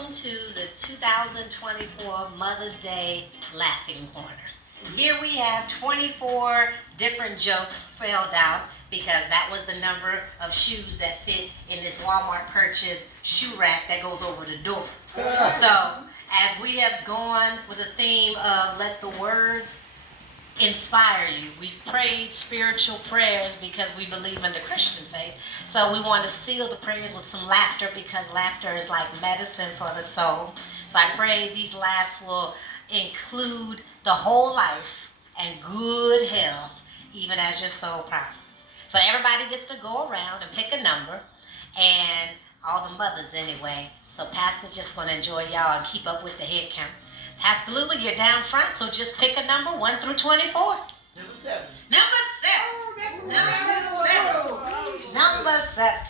Welcome to the 2024 Mother's Day Laughing Corner. Here we have 24 different jokes spelled out because that was the number of shoes that fit in this Walmart purchase shoe rack that goes over the door. So as we have gone with the theme of let the words inspire you, we've prayed spiritual prayers because we believe in the Christian faith. So we want to seal the prayers with some laughter because laughter is like medicine for the soul. So I pray these laughs will include the whole life and good health, even as your soul prospers. So everybody gets to go around and pick a number, and all the mothers anyway. So Pastor's just going to enjoy y'all and keep up with the head count. Pastor Lula, you're down front, so just pick a number 1 through 24. Number 7. Number 7. Number 7.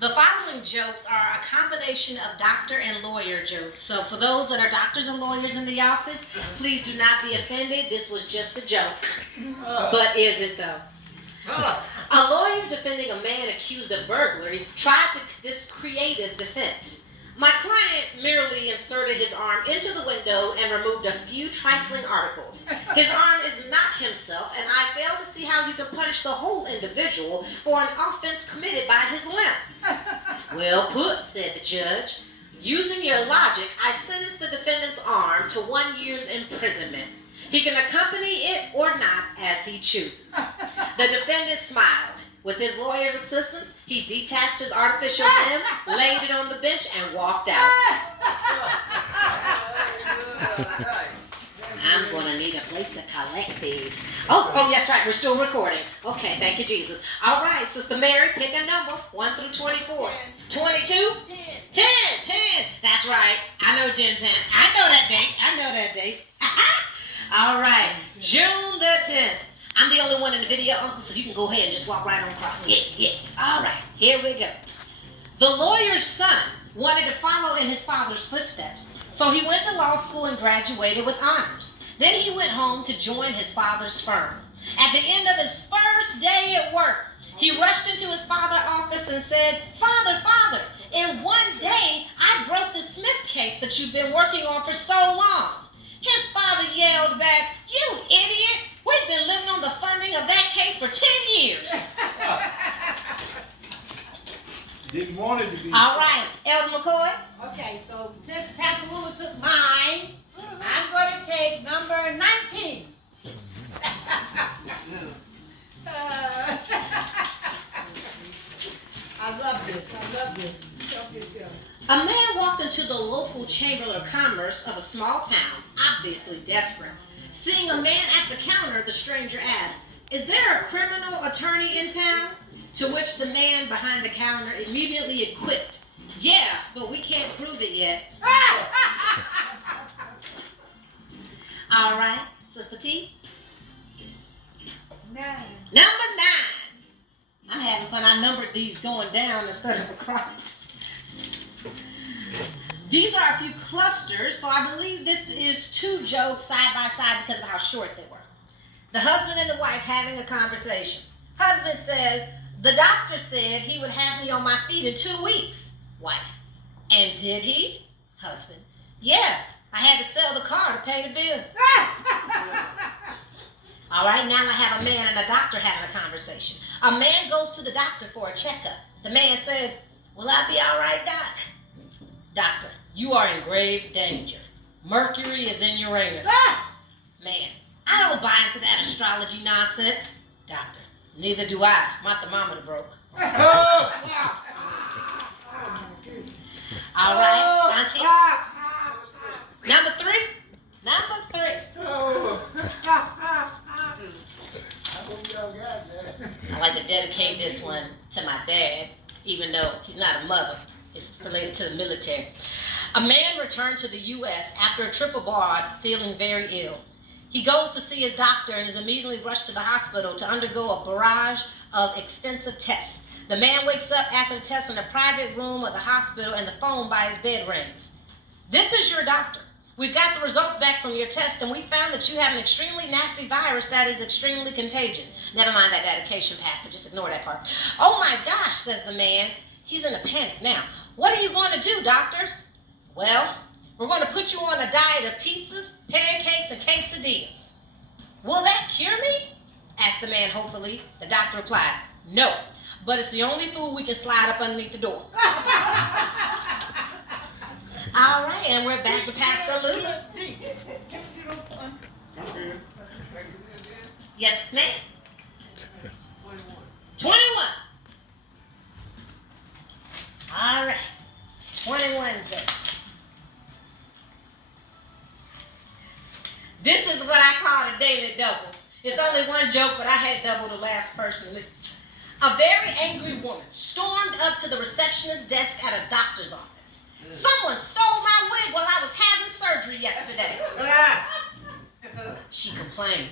The following jokes are a combination of doctor and lawyer jokes. So for those that are doctors and lawyers in the office, please do not be offended. This was just a joke. But is it though? A lawyer defending a man accused of burglary tried this creative defense. My client merely inserted his arm into the window and removed a few trifling articles. His arm is not himself, and I fail to see how you can punish the whole individual for an offense committed by his limb. Well put, said the judge. Using your logic, I sentence the defendant's arm to 1 year's imprisonment. He can accompany it or not as he chooses. The defendant smiled. With his lawyer's assistance, he detached his artificial limb, laid it on the bench, and walked out. I'm going to need a place to collect these. Oh, that's right. We're still recording. Okay, thank you, Jesus. All right, Sister Mary, pick a number, 1 through 24. 22? 10. 10. That's right. I know June 10. I know that date. All right, June the 10th. I'm the only one in the video, Uncle, so you can go ahead and just walk right on across. Yeah. All right, here we go. The lawyer's son wanted to follow in his father's footsteps, so he went to law school and graduated with honors. Then he went home to join his father's firm. At the end of his first day at work, he rushed into his father's office and said, Father, in one day, I broke the Smith case that you've been working on for so long. His father yelled back, You idiot! We've been living on the funding of that case for 10 years. Didn't want it to be. All right, Elder McCoy. Okay, so since Pastor Lula took mine, I'm going to take number 19. I love this. A man walked into the local chamber of commerce of a small town, obviously desperate. Seeing a man at the counter, the stranger asked, Is there a criminal attorney in town? To which the man behind the counter immediately equipped, Yeah, but we can't prove it yet. All right, Sister T. 9. Number 9. I'm having fun. I numbered these going down instead of across. These are a few clusters, so I believe this is 2 jokes side by side because of how short they were. The husband and the wife having a conversation. Husband says, The doctor said he would have me on my feet in 2 weeks. Wife, and did he? Husband, yeah, I had to sell the car to pay the bill. All right, now I have a man and a doctor having a conversation. A man goes to the doctor for a checkup. The man says, Will I be all right, doc? Doctor, you are in grave danger. Mercury is in Uranus. Man, I don't buy into that astrology nonsense. Doctor, neither do I. My thermometer broke. All right, Auntie. Number 3. I like to dedicate this one to my dad, even though he's not a mother. It's related to the military. A man returned to the U.S. after a trip abroad feeling very ill. He goes to see his doctor and is immediately rushed to the hospital to undergo a barrage of extensive tests. The man wakes up after the test in a private room of the hospital and the phone by his bed rings. This is your doctor. We've got the results back from your test and we found that you have an extremely nasty virus that is extremely contagious. Never mind that dedication, Pastor. Just ignore that part. Oh my gosh, says the man. He's in a panic now. What are you going to do, doctor? Well, we're going to put you on a diet of pizzas, pancakes, and quesadillas. Will that cure me? Asked the man hopefully. The doctor replied, no, but it's the only food we can slide up underneath the door. All right, and we're back to Pastor Luther. Yes, ma'am. 21. All right. 21 days. This is what I call a daily double. It's only one joke, but I had double the last personally. A very angry woman stormed up to the receptionist's desk at a doctor's office. Someone stole my wig while I was having surgery yesterday. She complained.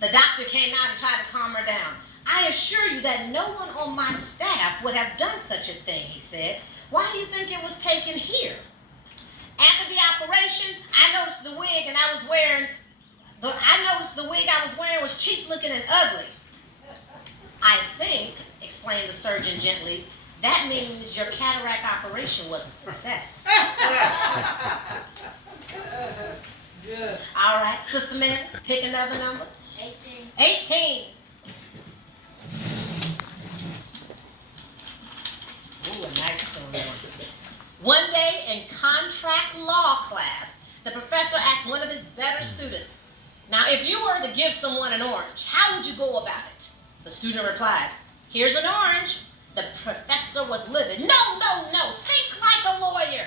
The doctor came out and tried to calm her down. I assure you that no one on my staff would have done such a thing, he said. Why do you think it was taken here? After the operation, I noticed the wig I was wearing was cheap looking and ugly. I think, explained the surgeon gently, that means your cataract operation was a success. Good. All right, Sister Mary, pick another number. 18. 18. Ooh, a nice story. One day in contract law class, the professor asked one of his better students, now if you were to give someone an orange, how would you go about it? The student replied, here's an orange. The professor was livid. No, think like a lawyer.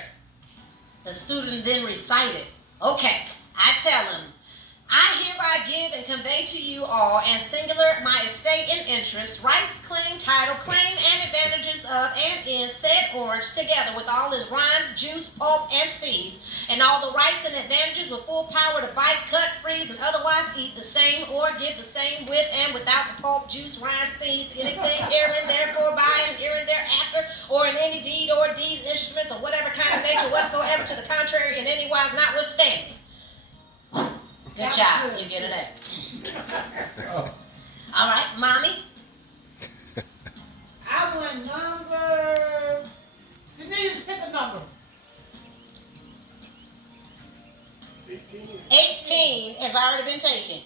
The student then recited, okay, I tell him, I hereby give and convey to you all, and singular, my estate and interest, rights, claim, title, claim, and advantages of and in said orange, together with all its rind, juice, pulp, and seeds, and all the rights and advantages with full power to bite, cut, freeze, and otherwise eat the same or give the same with and without the pulp, juice, rind, seeds, anything herein, therefore, by, and herein, thereafter, or in any deed or deeds, instruments, or whatever kind of nature whatsoever to the contrary, in any wise notwithstanding. Good job. You get an A. All right, Mommy. I want number. You need to pick a number. 18. 18 has already been taken.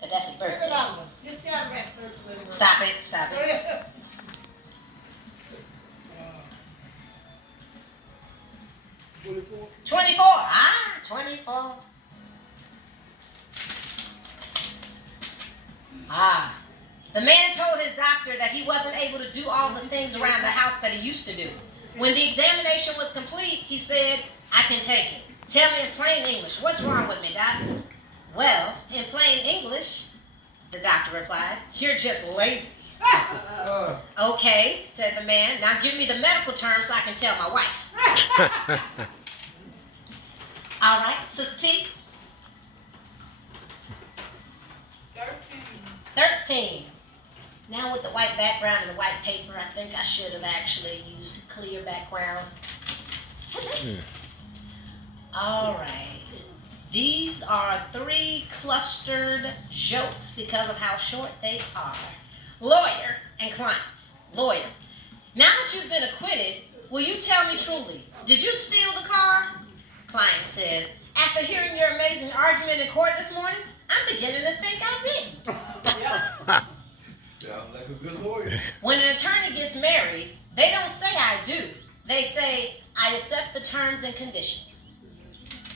But that's his Pick a birthday. number. This guy ran first. Stop it. 24. 24. 24. The man told his doctor that he wasn't able to do all the things around the house that he used to do. When the examination was complete, he said, I can take it. Tell me in plain English, what's wrong with me, Doc? Well, in plain English, the doctor replied, you're just lazy. Okay, said the man. Now give me the medical term so I can tell my wife. All right, Sister T. 13. Now with the white background and the white paper, I think I should have actually used a clear background. All right. These are 3 clustered jokes because of how short they are. Lawyer and client. Lawyer. Now that you've been acquitted, will you tell me truly, did you steal the car? Client says, after hearing your amazing argument in court this morning, I'm beginning to think I didn't. Sounds like a good lawyer. When an attorney gets married, they don't say I do. They say, I accept the terms and conditions.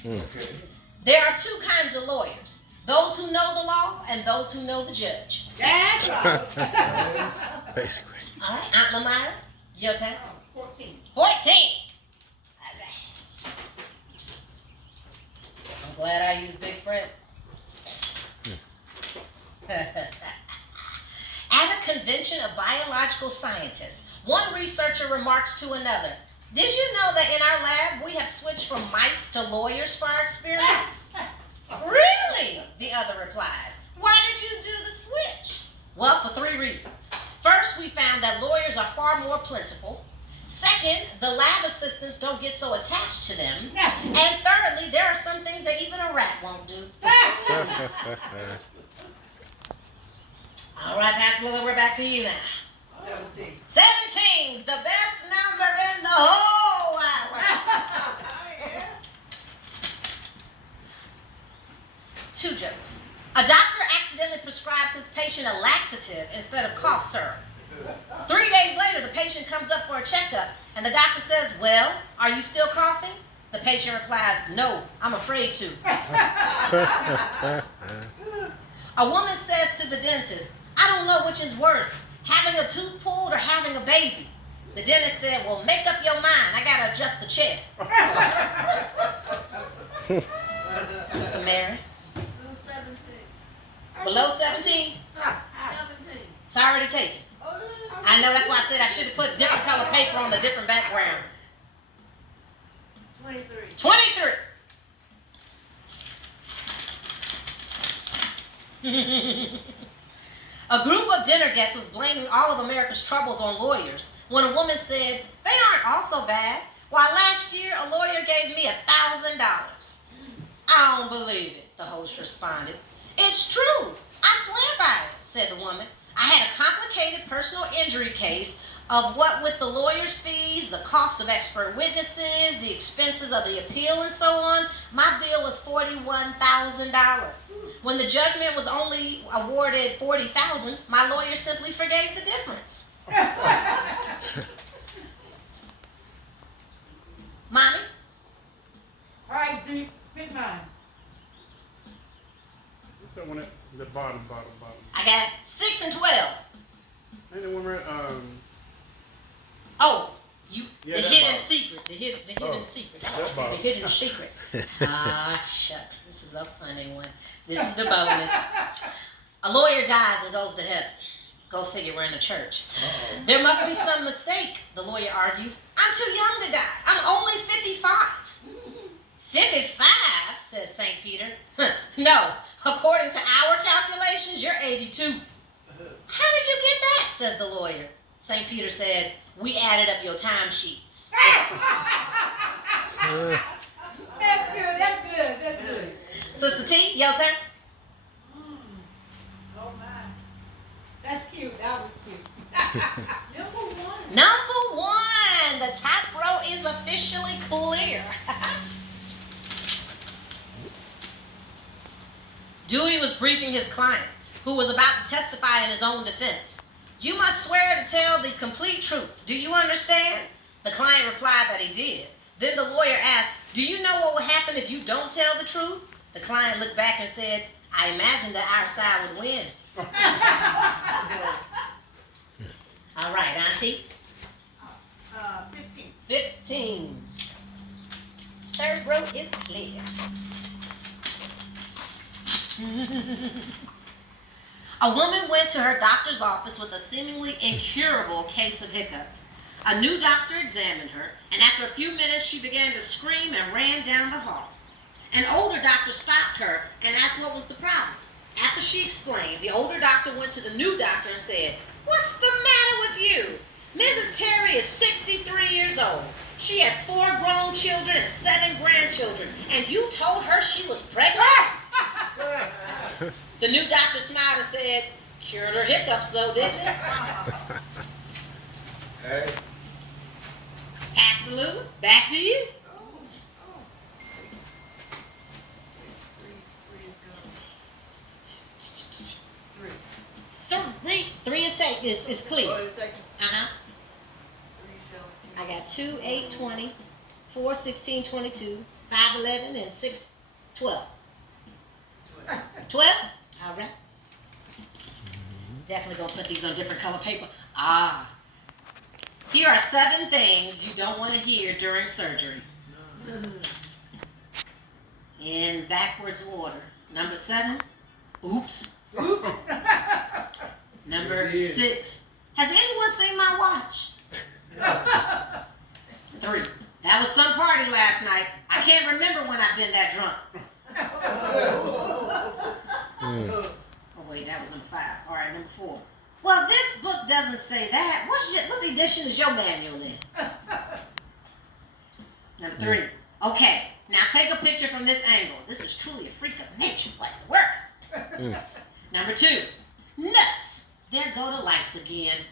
Okay. There are 2 kinds of lawyers. Those who know the law and those who know the judge. That's right. Basically. All right, Aunt Lamira, your turn. 14. 14. All right. I'm glad I used Big Fred. At a convention of biological scientists, one researcher remarks to another, did you know that in our lab we have switched from mice to lawyers for our experiments? Really? The other replied. Why did you do the switch? Well, for 3 reasons. First, we found that lawyers are far more plentiful. Second, the lab assistants don't get so attached to them. And thirdly, there are some things that even a rat won't do. All right, Pastor Lillard, we're back to you now. 17. 17, the best number whole wide world. Yeah. 2 jokes. A doctor accidentally prescribes his patient a laxative instead of cough syrup. 3 days later, the patient comes up for a checkup, and the doctor says, "Well, are you still coughing?" The patient replies, "No, I'm afraid to." A woman says to the dentist, "I don't know which is worse, having a tooth pulled or having a baby." The dentist said, "Well, make up your mind. I gotta adjust the chair." Sister Mary. Below 17? 17. It's already taken. I know, that's why I said I should have put different color paper on the different background. 23. 23. A group of dinner guests was blaming all of America's troubles on lawyers when a woman said, "They aren't all so bad. Why, last year a lawyer gave me $1,000. "I don't believe it," the host responded. "It's true. I swear by it," said the woman. "I had a complicated personal injury case of what with the lawyer's fees, the cost of expert witnesses, the expenses of the appeal, and so on. My bill was $41,000. When the judgment was only awarded $40,000, my lawyer simply forgave the difference." Mommy? All right, pick mine. What's that one at the bottom? I got 6 and 12. Ain't the one right? Oh, the that hidden bottom. secret. The hidden Oh, secret. that The bottom. hidden secret. Ah, shucks. This is a funny one. This is the bonus. A lawyer dies and goes to heaven. Go figure, we're in a church. "There must be some mistake," the lawyer argues. "I'm too young to die. I'm only 55. 55, says St. Peter. "No, according to our calculations, you're 82. "How did you get that?" says the lawyer. St. Peter said, "We added up your timesheets." That's good. Sister T, your turn. Oh my. That's cute. That was cute. Number 1. Number 1, the top row is officially clear. Dewey was briefing his client, who was about to testify in his own defense. "You must swear to tell the complete truth. Do you understand?" The client replied that he did. Then the lawyer asked, "Do you know what will happen if you don't tell the truth?" The client looked back and said, "I imagine that our side would win." All right, Auntie. 15. 15. Third row is clear. A woman went to her doctor's office with a seemingly incurable case of hiccups. A new doctor examined her, and after a few minutes she began to scream and ran down the hall. An older doctor stopped her and asked what was the problem. After she explained, the older doctor went to the new doctor and said, "What's the matter with you? Mrs. Terry is 63 years old. She has 4 grown children and 7 grandchildren, and you told her she was pregnant?" The new doctor smiled and said, "Cured her hiccups though, didn't it?" Hey. Pastor Lou, back to you. Three is taken. It's clear. Uh-huh. I got 2, 8, 20, 4, 16, 22, 5, 11, and 6, 12. 12? All right. Definitely gonna put these on different color paper. Here are 7 things you don't want to hear during surgery. In backwards order. Number 7, oops. Number 6, has anyone seen my watch? 3, that was some party last night. I can't remember when I've been that drunk. Oh wait, that was number 5. All right, number 4. Well, this book doesn't say that. What edition is your manual in? Number 3. Okay, now take a picture from this angle. This is truly a freak of nature. What in the world? Number 2. Nuts. There go the lights again.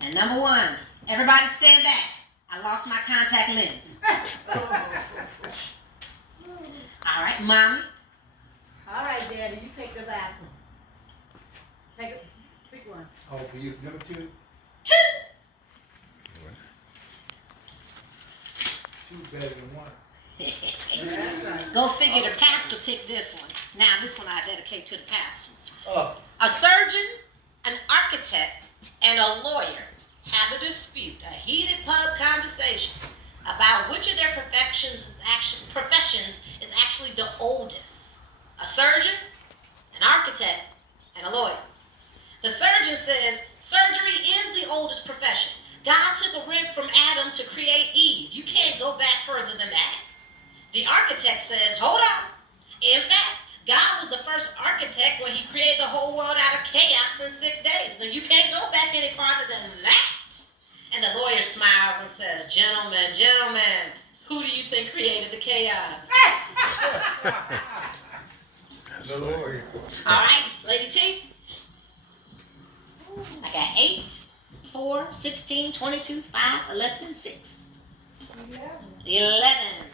And number 1. Everybody stand back. I lost my contact lens. All right, mommy. All right, Daddy, you take the last one. Take it. Pick one. Oh, for you, number 2? 2. 2 better than 1. That's right. Go figure the pastor picked this one. Now, this one I dedicate to the pastor. Oh, A surgeon, an architect, and a lawyer have a dispute, a heated pub conversation about which of their professions is actually the oldest. A surgeon, an architect, and a lawyer. The surgeon says surgery is the oldest profession. God took a rib from Adam to create Eve. You can't go back further than that. The architect says, hold on. In fact, God was the first architect when he created the whole world out of chaos in 6 days. And you can't go back any farther than that. And the lawyer smiles and says, gentlemen, who do you think created the chaos? the lawyer. All right, Lady T. I got 8, 4, 16, 22, 5, 11, and 6. 11.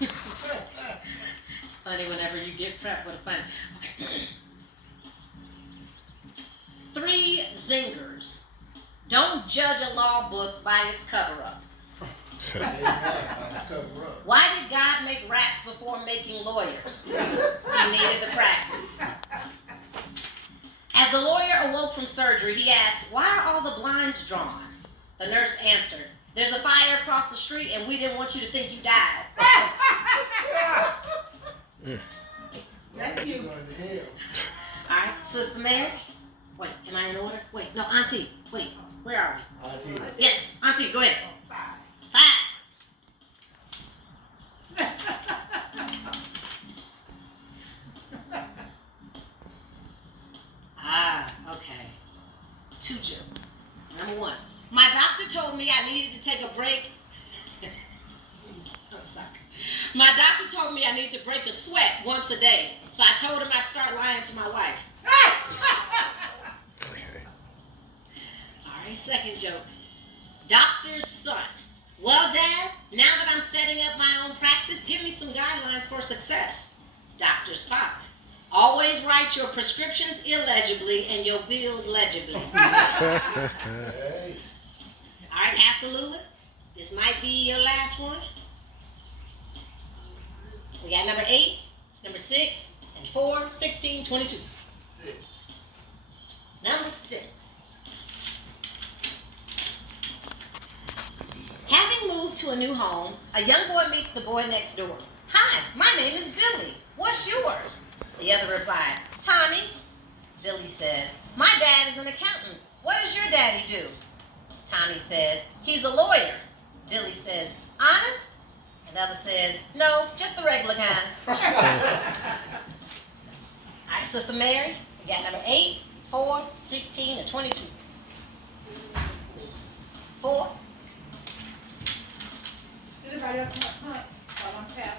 It's funny whenever you get prepped with a fun. Okay. 3 zingers. Don't judge a law book by its cover-up. Amen. Let's cover up. Why did God make rats before making lawyers? He needed the practice. As the lawyer awoke from surgery, he asked, why are all the blinds drawn? The nurse answered, there's a fire across the street and we didn't want you to think you died. That's you. Going to hell. All right, Sister Mary. Wait, am I in order? Wait, no, Auntie. Wait, where are we? Auntie. Yes, Auntie, go ahead. 5. Okay. 2 jokes. Number 1. My doctor told me I needed to take a break. I'm sorry. My doctor told me I needed to break a sweat once a day. So I told him I'd start lying to my wife. All right, second joke. Doctor's son. Well, Dad, now that I'm setting up my own practice, give me some guidelines for success. Doctor's father. Always write your prescriptions illegibly and your bills legibly. Hey. All right, Pastor Lula, this might be your last one. We got number 8, number 6, and 4, 16, 22. 6. Number 6. Having moved to a new home, a young boy meets the boy next door. Hi, my name is Billy. What's yours? The other replied, Tommy. Billy says, my dad is an accountant. What does your daddy do? Tommy says, he's a lawyer. Billy says, honest? And the other says, no, just the regular kind. All right, Sister Mary, we got number 8, 4, 16, and 22. 4. Anybody else want to pass?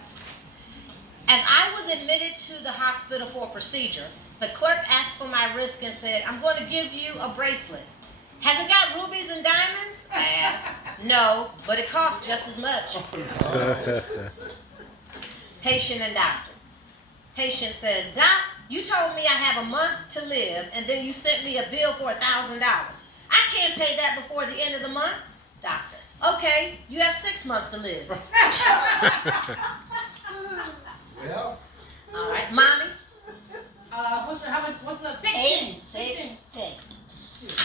As I was admitted to the hospital for a procedure, the clerk asked for my wrist and said, I'm going to give you a bracelet. Has it got rubies and diamonds? I asked. No, but it costs just as much. Patient and doctor. Patient says, Doc, you told me I have a month to live, and then you sent me a bill for $1,000. I can't pay that before the end of the month. Doctor, okay, you have 6 months to live. Well, All right, Mommy. What's the 8, 16? 6,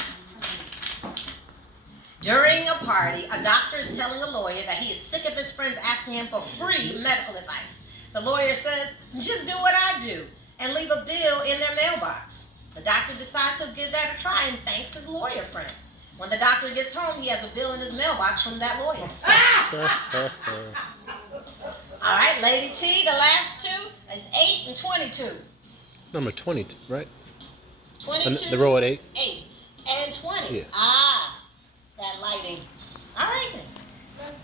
10. During a party, a doctor is telling a lawyer that he is sick of his friends asking him for free medical advice. The lawyer says, just do what I do and leave a bill in their mailbox. The doctor decides to give that a try and thanks his lawyer friend. When the doctor gets home, he has a bill in his mailbox from that lawyer. All right, Lady T, the last 2 is 8 and 22. It's number 20, right? 22, The row at 8? 8, and 20. Yeah. Ah, that lighting. All right then.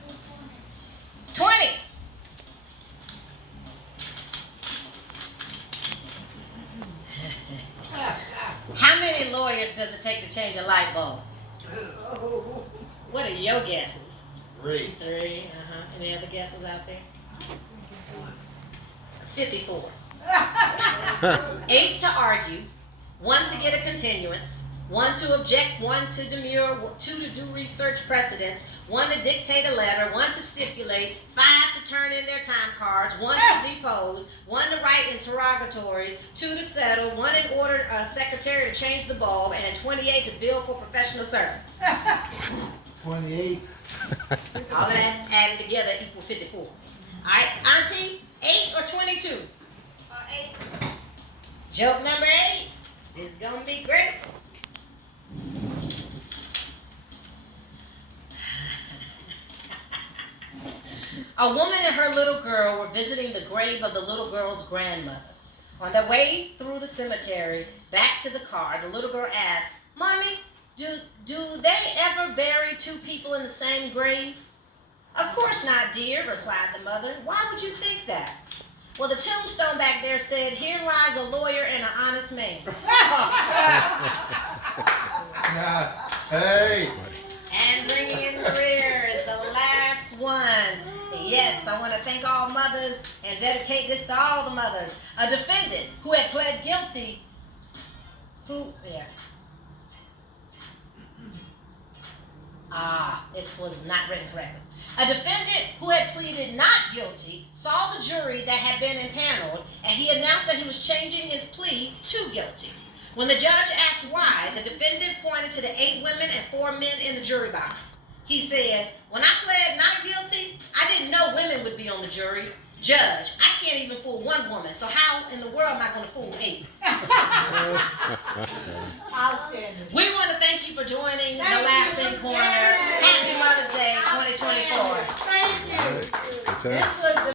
20. lawyers does it take to change a light bulb? What are your guesses? 3. 3. Any other guesses out there? 54. 8 to argue, 1 to get a continuance, 1 to object, 1 to demur, 2 to do research precedents, 1 to dictate a letter, 1 to stipulate, 5 to turn in their time cards, 1 to depose, 1 to write interrogatories, 2 to settle, 1 in order a secretary to change the bulb, and 28 to bill for professional services. 28. All of that added together equal 54. All right, Auntie, 8 or 22? 8. Joke number 8 is gonna be great. A woman and her little girl were visiting the grave of the little girl's grandmother. On their way through the cemetery, back to the car, the little girl asked, "Mommy, do they ever bury 2 people in the same grave?" "Of course not, dear," replied the mother. "Why would you think that?" "Well, the tombstone back there said, 'Here lies a lawyer and an honest man.'" Nah. Hey. And bringing in the rear is the last one. Yes, I want to thank all mothers and dedicate this to all the mothers. A defendant who had pled guilty, this was not written correctly. A defendant who had pleaded not guilty saw the jury that had been impaneled, and he announced that he was changing his plea to guilty. When the judge asked why, the defendant pointed to the 8 women and 4 men in the jury box. He said, "When I pled not guilty, I didn't know women would be on the jury. Judge, I can't even fool 1 woman, so how in the world am I going to fool 8? Outstanding. We want to thank you for joining the Thank you. Laughing Corner. Yay. Happy Mother's Day 2024. Thank you. Good This times. was